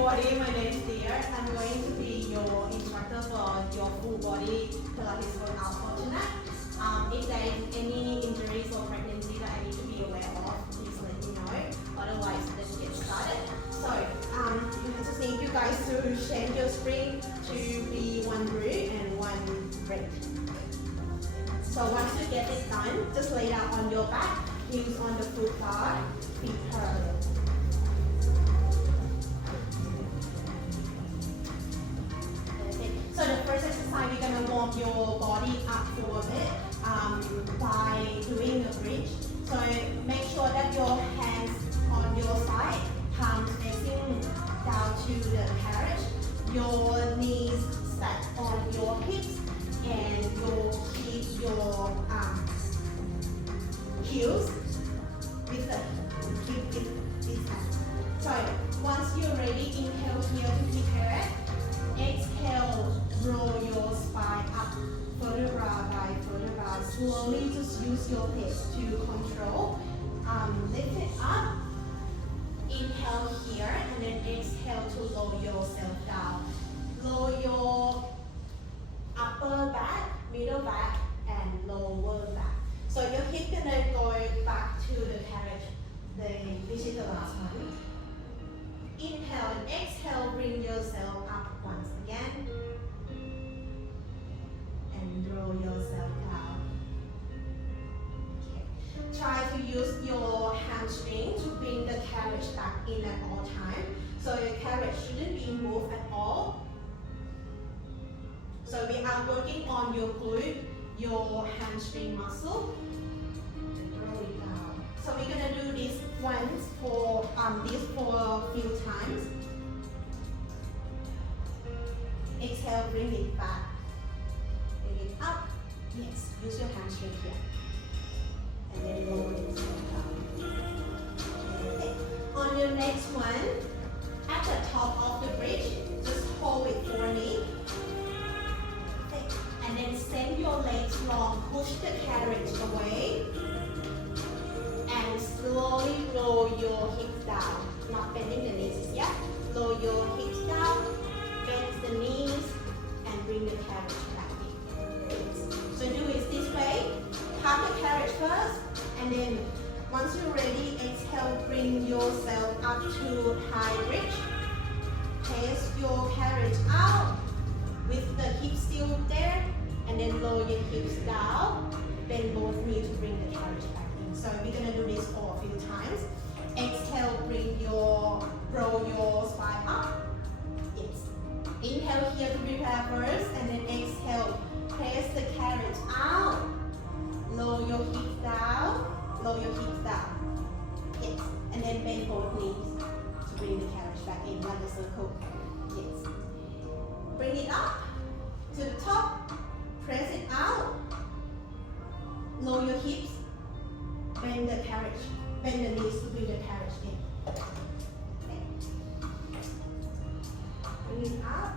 everybody, my name is Dear. I'm going to be your instructor for your full body Pilates workout for tonight. If there is any injuries or pregnancy that I need to be aware of, please let me know. Otherwise, let's get started. So, I just need you guys to change your spring to be one root and one break. So once you get it done, just lay down on your back, heels on the foot bar, feet parallel. So the first exercise, we're going to warm your body up for a bit by doing a bridge. So make sure that your hands on your side, palms facing down to the carriage. Your knees stack on your hips and you'll keep your heels with the hand. So once you're ready, inhale here to prepare it. Exhale, roll your spine up, vertebra by vertebra. Slowly just use your pace to control. Lift it up. Inhale here and then exhale to lower yourself down. Lower your upper back, middle back, and lower back. So your hip gonna go back to the carriage, which is the last one. Inhale and exhale, bring yourself up once again. And roll yourself down. Okay. Try to use your hamstring to bring the carriage back in at all times. So your carriage shouldn't be moved at all. So we are working on your glute, your hamstring muscle. Roll it down. So we're gonna do this once for a few times. Exhale, bring it back. Bring it up. Yes, use your hamstring here. And then lower yourself down. Okay. On your next one, at the top of the bridge, just hold it for me. Okay. And then send your legs long, push the carriage away. And slowly roll your hips down, not bending the knees yet. Roll your hips down, bend the knees, and bring the carriage back in. So do it this way. Park the carriage first, and then once you're ready, exhale, bring yourself up to high bridge. Pace your carriage out with the hips still there, and then lower your hips down. Bend both knees to bring the carriage back in. So we're gonna do this for a few times. Exhale, roll your spine up. Yes. Inhale here to prepare first, and then exhale, press the carriage out. Lower your hips down. Lower your hips down. Yes. And then bend both knees to bring the carriage back in, like a circle. Yes. Bring it up to the top. Press it out. Lower your hips. Bend the carriage. Bend the knees to bring the carriage in. Okay. Bring it up.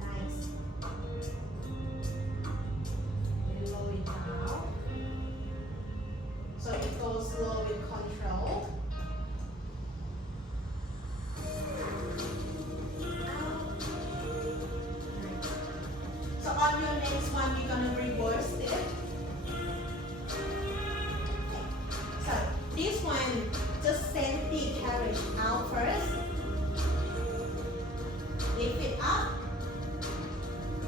Nice. And lower it down. So it goes slow with control. So on your next one, we're gonna reverse it. So this one, just send the carriage out first. Lift it up.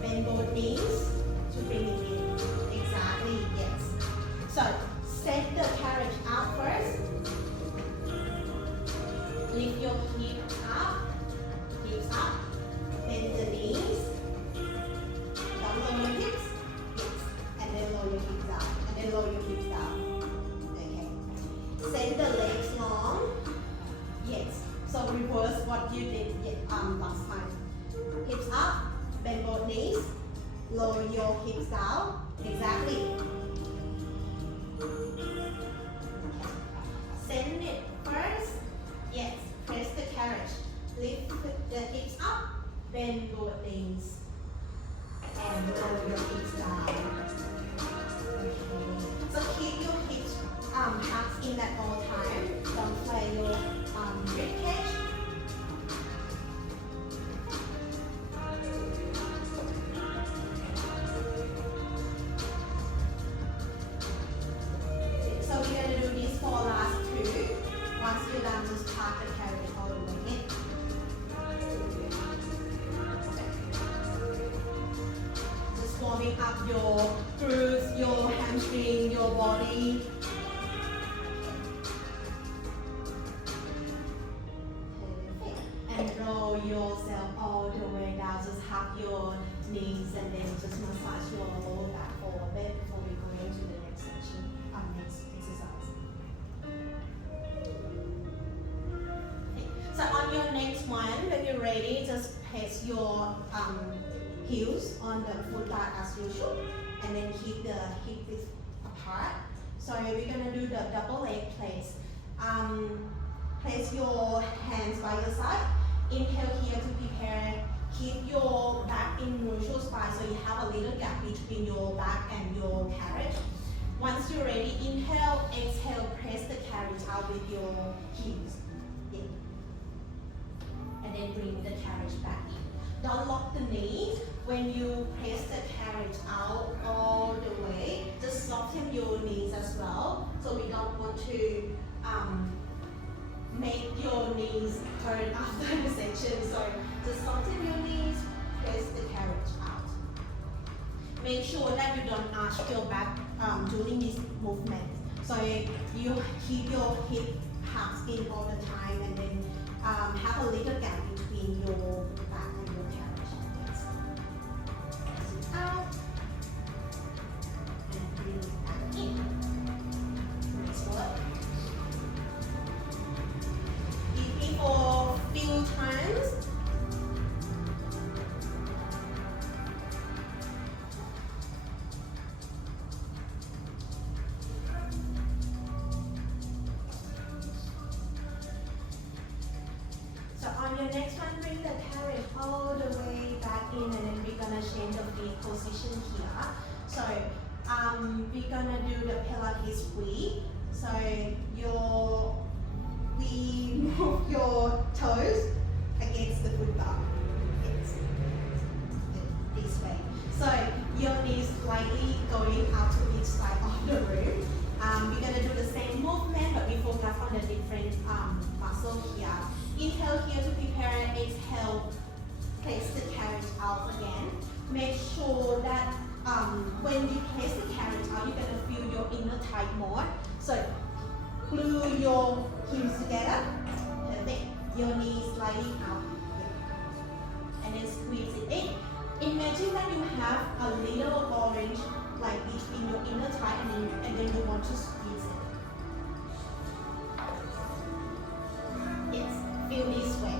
Bend both knees to bring it in. Exactly, yes. So send the carriage out first. Lift your hips up. Hips up. Bend the knees. Down lower your hips. Yes. And then lower your hips down. And then lower your hips down. Send the legs long. Yes. So reverse what you did last time. Hips up, bend both knees, lower your hips down. Exactly. Send it first. Yes. Press the carriage. Lift the hips up, bend both knees, and lower your hips down. Okay. So keep your hips tucked in at all times. Don't play your rib cage. your glutes, your hamstring, your body. Perfect. And roll yourself all the way down. Just hug your knees and then just massage your lower back for a bit before we go into the next section, next exercise. Okay. So on your next one, when you're ready, just place your heels on the foot bar as usual, and then keep the hip width apart. So we're gonna do the double leg place. Place your hands by your side. Inhale here to prepare. Keep your back in neutral spine so you have a little gap between your back and your carriage. Once you're ready, inhale, exhale, press the carriage out with your heels. Yeah. And then bring the carriage back in. Don't lock the knees. When you press the carriage out all the way, just soften your knees as well. So we don't want to make your knees hurt after the section. So just soften your knees, press the carriage out. Make sure that you don't arch your back during this movement. So you keep your hip hugs in all the time, and then have a little gap between your back and your carriage. Yes. Out and bring it back in. Nice work. Repeat for a few times. So on your next one, bring the carriage all the way back in, and then we're gonna change the feet position here. So we're gonna do the Pilates squeeze. So we move your toes against the foot bar. Yes. This way. So your knees slightly going out to each side of the room. We're gonna do the same movement, but we focus on the different muscle here. Inhale here to prepare, exhale, place the carriage out again. Make sure that when you place the carriage out, you're gonna feel your inner thigh more. So glue your heels together, perfect. Your knees slightly out, and then squeeze it in. Imagine that you have a little orange like between your inner thigh, and then you want to squeeze it. Yes, feel this way.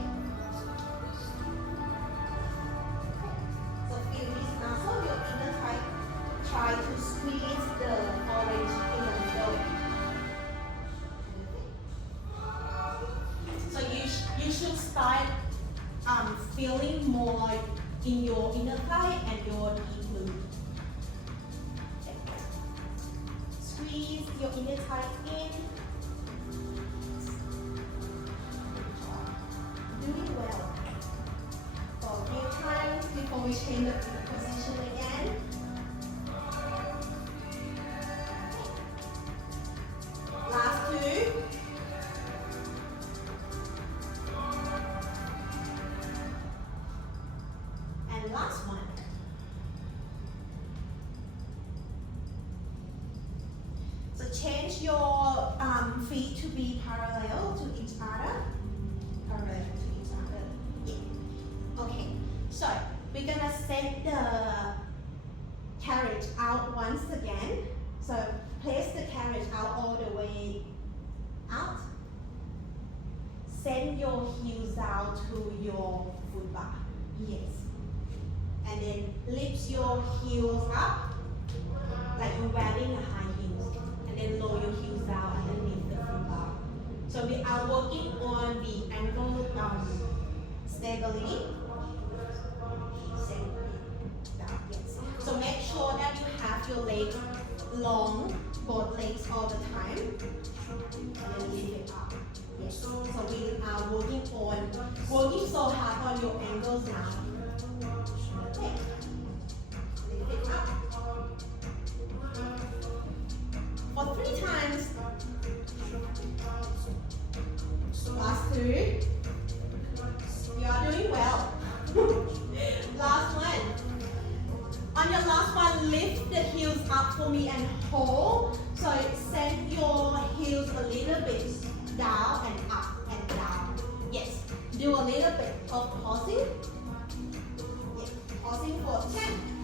So feel this muscle, your inner thigh. Try to squeeze the orange in the middle. So you should start feeling more in your inner thigh and your knee glute. Okay. Squeeze your inner thigh in. Doing well. For a few times before we change the position again. Last two. And last one. So change your feet to be parallel to each other. Parallel to each other. Yeah. Okay. So we're gonna set the carriage out once again. So place the carriage out all the way out. Send your heels down to your foot bar. Yes. And then lift your heels up like you're wearing a high heels. And then lower your heels down underneath the foot bar. So we are working on the ankle stability. Down, yes. So make sure that you have your legs long, both legs all the time. And then lift it up. Yes. So we are working so hard on your ankles now. Okay. Lift it up. For 3 times. Last 2. You are doing well. Last one. On your last one, lift for me and hold. So send your heels a little bit down and up and down. Yes. Do a little bit of pausing. Yes. Pausing for 10.